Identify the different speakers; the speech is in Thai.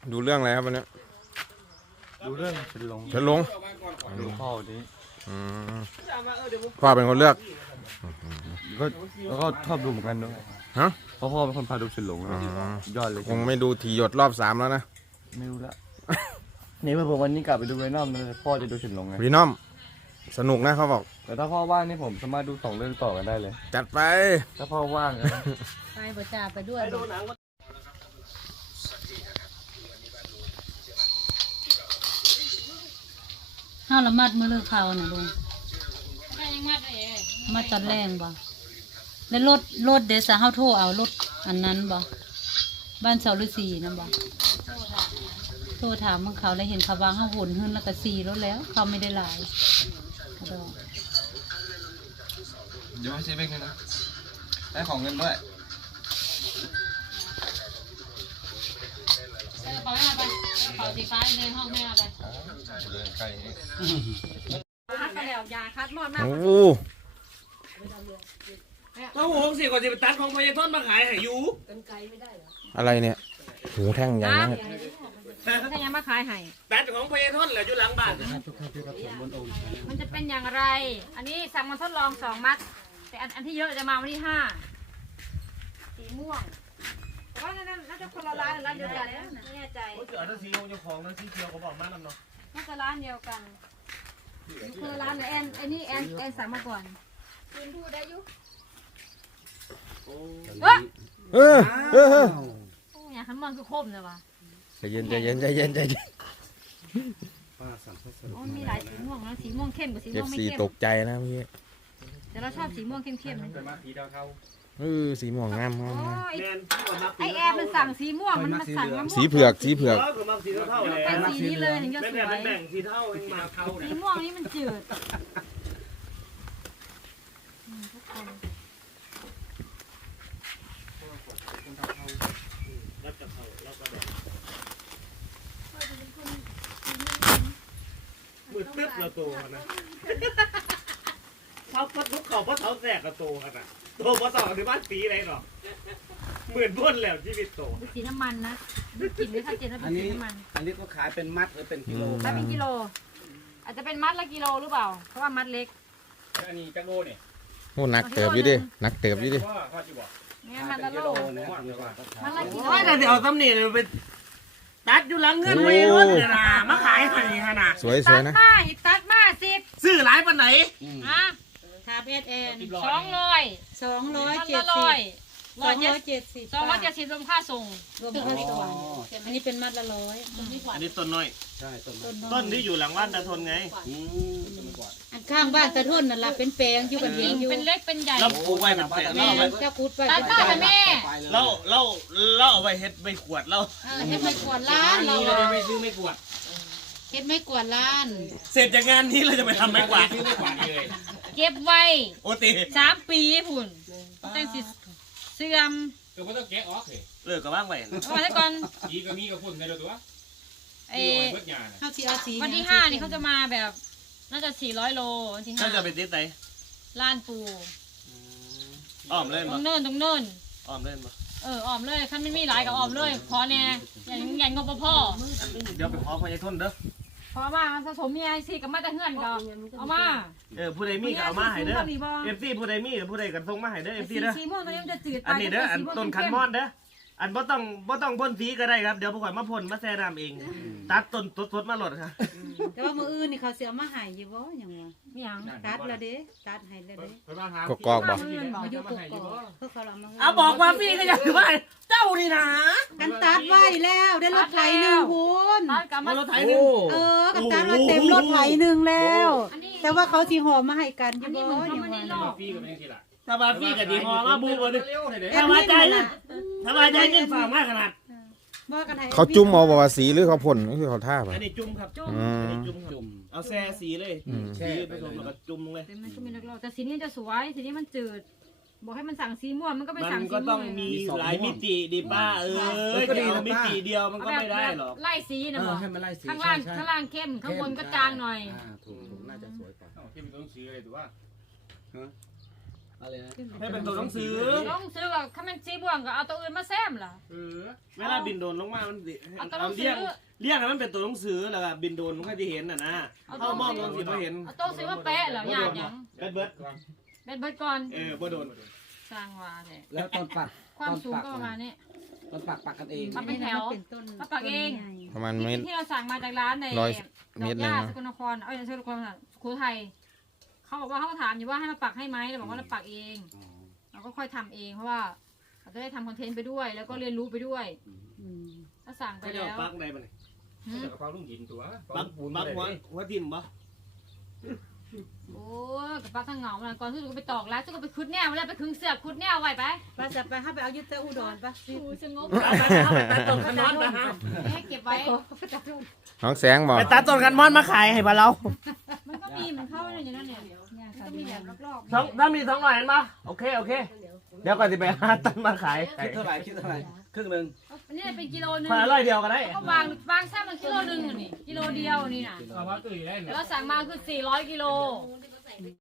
Speaker 1: ดูเรื่องอะไรครับวันนี้
Speaker 2: ดูเรื่องเฉินหลง
Speaker 1: เฉินหลง
Speaker 2: ดูพ่อนี้
Speaker 1: พ่อเป็นคนเลือก
Speaker 2: ก็แล้วก็ชอบดูเหมือนกันด้วย
Speaker 1: ฮะ
Speaker 2: เพราะพ่อเป็นคนพาดูเฉินหลงยอดเลย
Speaker 1: คงไม่ดูทีหยดรอบ3แล้วนะ
Speaker 2: ไม่รู้ละนี่เมื่อวันนี้กลับไปดูเวนอมเลยพ่อจะดูเฉินหลงไง
Speaker 1: วีนอมสนุกนะเขาบอก
Speaker 2: แต่ถ้าพ่อว่างนี่ผมสามารถดู2เรื่องต่อกันได้เลย
Speaker 1: จัดไป
Speaker 2: ถ้าพ่อว่าง
Speaker 3: ไปบ่จ่าไปด้วยเฮาละมัดมือเลือกเขาน่ะลุงมัดตอนแรงบ่แล้วรถเดซ่าเฮาโทรเอารถอันนั้นบ่บ้านเสาฤาษีนั่นบ่โทรถามของเขาแล้วเห็นเขาวางเฮาหุ่นหึ้นแล้วก็4รถแล้วเขาไม่ได้หลายดอก
Speaker 2: เดี๋ยวให้เซเว่นเลยนะได้ของเงินด้วย
Speaker 3: ใส่กระเป๋าไปกระเป๋าสีฟ้าในห้องแม่เอาไป
Speaker 2: ใกล้
Speaker 3: คัดแล้วยาคัดหมดมาก
Speaker 1: โอ้
Speaker 4: เขาหูของสิก่อนจะไปตัดของพยาต้นมาขายให้อยู่
Speaker 1: อะไรเนี่ยหูแท่งใหญ่มาก
Speaker 3: ถ้ายังมาขายให้
Speaker 4: ตัดของพยาต้นแหละอยู่หลังบ้าน
Speaker 3: มันจะเป็นอย่างไร อันนี้สั่งมาทดลอง2 มัด แต่อันที่เยอะจะมาวันที่5สีม่วงแต่ว่าน่าจะคนละร้านร้านเดียวกันไม่แน่ใจ
Speaker 4: โอ้ยเจอทั้งสีของเจ้าของทั้งสีเขียวเขาบอกมาแล้วเนาะ
Speaker 3: น่าจะร้านเดียวกันคนละร้านแอนไอ้นี่แอนสั่งมาก่อนคุณพูดได้ยุเฮ้ย
Speaker 1: เออ
Speaker 3: อย่างขันมันคือคมเลยวะ
Speaker 1: ใจเย็นใจเย็นใจเย็นใจเย็น
Speaker 3: โอ้มีหลายสีม่วงนะสีม่วงเข้มกับสี
Speaker 1: เจ็
Speaker 3: ม่
Speaker 1: บ
Speaker 3: วงไม่
Speaker 1: สี
Speaker 3: เข้ม
Speaker 1: ตกใจนะเมื่อกี้
Speaker 3: แต่เราชอบสีม่วงเข้มๆนะ
Speaker 1: สีม่วงงามงาม
Speaker 3: โอ้
Speaker 1: งาม
Speaker 3: ย
Speaker 4: แมนที่ว่ามัก
Speaker 3: ไอแอนมันสั่งสีม่วงมันมาสั่งมะม่วง
Speaker 1: สีเผือกสีเผือก
Speaker 4: คือมักสีเท่าเลย
Speaker 3: เป็นสีนี้เลยถึงจะ
Speaker 4: แม่
Speaker 3: สวย
Speaker 4: แบ่งสีเท่าเองมาเท่า
Speaker 3: สีม่วงนี่มันจืดทุกคน
Speaker 4: รับจากเขาเราก็แบบมือตึ๊บเราโตนะเขาพัดทุกเขาเพราะเขาแสกกับโตกันอ่ะโตเพราะต่อในบ้านปีอะไรหรอเหมือนบ้นแล้วชีวิตโต
Speaker 3: ดูสีน้ำมันนะดูกลิ่นได้ชัดเจนว่าเป็นสีน้ำมัน
Speaker 5: อันนี้ก็ขายเป็นมัดหรือเป็นกิโล
Speaker 3: ถ้าเป็นกิโล อาจจะเป็นมัดละกิโลหรือเปล่าเพราะว่ามัดเล็ก
Speaker 6: อันนี้จักโลเนี่ย
Speaker 1: โอ้นักเติบอยู่ดินักเติบอยู่ดิ
Speaker 6: ว่าพ่อจะบอก
Speaker 3: งั้นมัดละโล
Speaker 5: นะคุณผู้ชม
Speaker 3: มัดละกิโล
Speaker 4: ไม่แต่เดี๋ยวตำหนิไปตัดอยู่หลังเงินไว้เงินเนี่ยนะมาขายให้ขนาด
Speaker 1: สวยส
Speaker 3: ตั
Speaker 1: วย
Speaker 3: ด
Speaker 1: นะ
Speaker 3: มาตัดมา10
Speaker 4: ซื้อหลายปันไหน
Speaker 3: อ่ะทาเพชรเอ็น200 270 270รวมค่าส่ง
Speaker 5: รวมค่าส่ง
Speaker 3: อันนี้เป็นมัดละ100
Speaker 4: อันนี้ต้นน้อย
Speaker 5: ใช่ต้น
Speaker 4: ต้นที่อยู่หลังบ้านตาทนไง
Speaker 7: อันข้างบ้านตะทุ่นนั่นล่ะเป็นแปลงอยู่กันเองอยู่
Speaker 3: เป็นเล็กเป็นใหญ่
Speaker 4: แล้วปลูกไว้เป็นแปลง
Speaker 7: แม่
Speaker 4: เราเอาไว้
Speaker 7: เจ้าคุดไป
Speaker 3: ตัดมาค่ะแม่
Speaker 4: เราเอาไว้เฮ็ดใบขวดเรา
Speaker 7: เฮ็ดไม่กวาดล้านเรา
Speaker 6: นี่เราไม่ซื้อไม่กวด
Speaker 7: เฮ็ดไม่กวาดล้าน
Speaker 4: เสร็จจากงานนี้เราจะไปทำไม้กวาด
Speaker 6: ซื้อไม่กวดเลย
Speaker 3: เก็บไว้
Speaker 4: โอตี
Speaker 3: 3 ปีพุ่นตั้งสิเสื่อม
Speaker 6: ตัวก็ต้องแกะออกเลย
Speaker 4: เลิกกับบ้างไว้
Speaker 3: เอาไว้ก่อน
Speaker 6: สีก็มีกับพ่นในตัว
Speaker 3: ไอ้
Speaker 6: เบิดยา
Speaker 7: เฮาสิเอาสี
Speaker 3: วันที่5นี่เขาจะมาแบบน่าจะ400 โลวันที่
Speaker 4: ถ้าจะไป
Speaker 3: 5
Speaker 4: ติดไหน
Speaker 3: ล้านปู
Speaker 4: อ้อมเล่น
Speaker 3: ตร
Speaker 4: ปะ
Speaker 3: งเนินตรงเนิน
Speaker 4: อ้อมเล่นปะ
Speaker 3: อ้อมเลยคันไม่มีหลายก็อ้อมเลยพอแน่อย่างงบพ่อ
Speaker 4: เดี๋ยวไปขอพญาทนเด้อ
Speaker 3: พอมาผสมเมียสิกับมาแต่เฮือนก็เอามา
Speaker 4: ผู้ใดมีก็เอามาให้เด้อเอฟซีผู้ใดมีผู้ใดกันส่งมาให้เด้อเอฟซีเด้อ
Speaker 3: สีม่วงตัวนี้มันจะจืดไป
Speaker 4: อันนี้เด้ออันต้นคันมอนเด้ออันบ่ต้องพ่นสีก็ได้ครับเดี๋ยวพวกข่อยมาพ่นมาแซ่น้ำเอง ตัดต้นสดๆมาโหลดครับ
Speaker 7: แต่ว่ามื้ออื่นนี่เขาสิเอามาให้อยู่บ่หยังวะ
Speaker 3: มีหยัง
Speaker 7: ตัดละเด้ตัดให้ละเด้
Speaker 1: กกอกบอก
Speaker 7: มาอยู่กกอกเพื่อเขาเอามาให้
Speaker 4: เอาบอกว่าพี่ก็อยากว่าเจ้านี่นะ
Speaker 7: กันตัดไว้แล้วได้รถไถหนึ่งคุณ
Speaker 3: ตัดกับมัน
Speaker 4: รถไถนึง
Speaker 7: กันตัดไว้เต็มรถไถหนึ่งแล้ว แต่ว่าเขาสิหอมมาให้กันอ
Speaker 3: อั
Speaker 7: ยู่
Speaker 3: นนี้
Speaker 7: บ่
Speaker 3: เหมือน
Speaker 7: อ
Speaker 3: เขา
Speaker 7: ย่าง
Speaker 3: ไม่ได้
Speaker 7: ว่า
Speaker 3: ลอก
Speaker 6: พี่ก็เป็นทีละ
Speaker 4: ถ้ามาพี่กับดีหอมาบูบ่นึง
Speaker 6: เร็วเลยเด้
Speaker 4: ถ้ามาใจนึงถ้ามาใจเงินฝากมากขนาด
Speaker 7: บ่กันให้
Speaker 1: เขาจุ่มเอาบอกว่าสีหรือเขาพ่นนี่คือเขาท่าป่ะ
Speaker 4: อันนี้จุ่มครับ
Speaker 3: จุ่ม
Speaker 4: อันนี้จุ่มครับเอาแซ่สีเลยสีผสมแล้วก็จุ่มลงเลย
Speaker 3: แต่มันก็มีลอกๆแต่สีนี้จะสวยสีนี้มันจืด บอกให้มันสั่งสีม่วงมันก็ไป
Speaker 4: มั
Speaker 3: สั่ง
Speaker 4: น
Speaker 3: สี
Speaker 4: ก็
Speaker 3: ม่
Speaker 4: ต้
Speaker 3: ว
Speaker 4: อง งมีหลายมิติดิป้าจะเอามิติเดียวมันก็ไม่ได้หรอก
Speaker 3: ไล่สีนะบอก
Speaker 5: ให้มันไล่สี
Speaker 3: ข้างล่างข้างล่างเข้มข้างบนก็จางหน่อย
Speaker 5: ถูกน่าจะสวยกว่า
Speaker 6: ที่มันต้องสีอะไรตัว
Speaker 5: อะไรนะ
Speaker 4: ให้เป็นตัวหนังสือ
Speaker 8: ต้องซื้อกับข้ามันซีบ่วงก็เอาตัวอื่นมาแซมล่ะ
Speaker 4: เวลาบินโดนลงมามันสิ
Speaker 8: เอาตัวหนังสือ
Speaker 4: เรียกให้มันเป็นตัวหนังสือแล้วก็บินโดนมันก็จะเห็นน่ะนะเข้ามองมันสิบ่เห็น
Speaker 8: เอาตัวซื้อมาแปะเหรออยากหยัง
Speaker 4: เบิด
Speaker 8: เป็นเบิดก่อน
Speaker 4: บ่โดน
Speaker 8: สร้างว่าแท้
Speaker 5: แล้วตอนปัก
Speaker 8: ความสูงก็ประมาณนี้
Speaker 5: ตอนปักกันเอง
Speaker 8: มันเป็นแถว
Speaker 7: เป็นต้น
Speaker 8: มาปักเอง
Speaker 1: ประมาณเมตร
Speaker 8: ที่เราสั่งมาจากร้านใน
Speaker 1: ร้อย
Speaker 8: ด
Speaker 1: เม
Speaker 8: อ
Speaker 1: ต
Speaker 8: ก
Speaker 1: รหนึ่
Speaker 8: ย่าง
Speaker 1: นะ
Speaker 8: สกลนครสกลนครสุโขทัยเขาบอกว่าเขาถามอยู่ว่าให้มาปักให้ไหมเราบอกว่าเราปักเองเราก็ค่อยทำเองเพราะว่าเราจะได้ทำคอนเทนต์ไปด้วย แล้วก็เรียนรู้ไปด้วย
Speaker 7: อืม
Speaker 8: ถ้าสั่งไป
Speaker 4: เขาจะ
Speaker 8: แล้ว
Speaker 4: ปักได้บ่นี่
Speaker 8: หืม
Speaker 6: กระเป๋าลุงหินตัว
Speaker 4: ปักหัวทิ่มบ่
Speaker 8: โอ้ยกับปักทั้งเหงาเลยก่อนที่จะไปตอกแล้วจะก็ไปคุดแนวแล้วไปคึงเสือกคุดแนวไว้ไป
Speaker 7: ป้าจะไปให้ไปเอายึดเตออุดรป้า
Speaker 8: โอ้ยสงบ
Speaker 4: ตัดต้นคันมอนไปฮะ
Speaker 8: ให้เก็บไว้
Speaker 1: น้องแสงบอก
Speaker 4: ไปตัดต้นคันมอนมาขายให้บ่เรา
Speaker 8: มันก็มีมันเข้าอยู่นั่นเนี่ยมันก็มีแบบรอบ
Speaker 4: ถ้ามี200เห็นบ่โอเคเดี๋ยวก่อนสิไปหาต้นมาขาย
Speaker 5: คิดเท่าไหร่ครึ่งหนึ่ง
Speaker 8: ๆอันนี้เป็นกิโลนึง
Speaker 4: คนละ100เดียวก็ได้
Speaker 8: ก็วางแค่มันกิโลนึงอยู่นี่กิโลเดียวนี่นะ
Speaker 6: เอาว่าตุ้ยได้เนี่ย
Speaker 8: แล้วสั่งมาคือ400 กิโล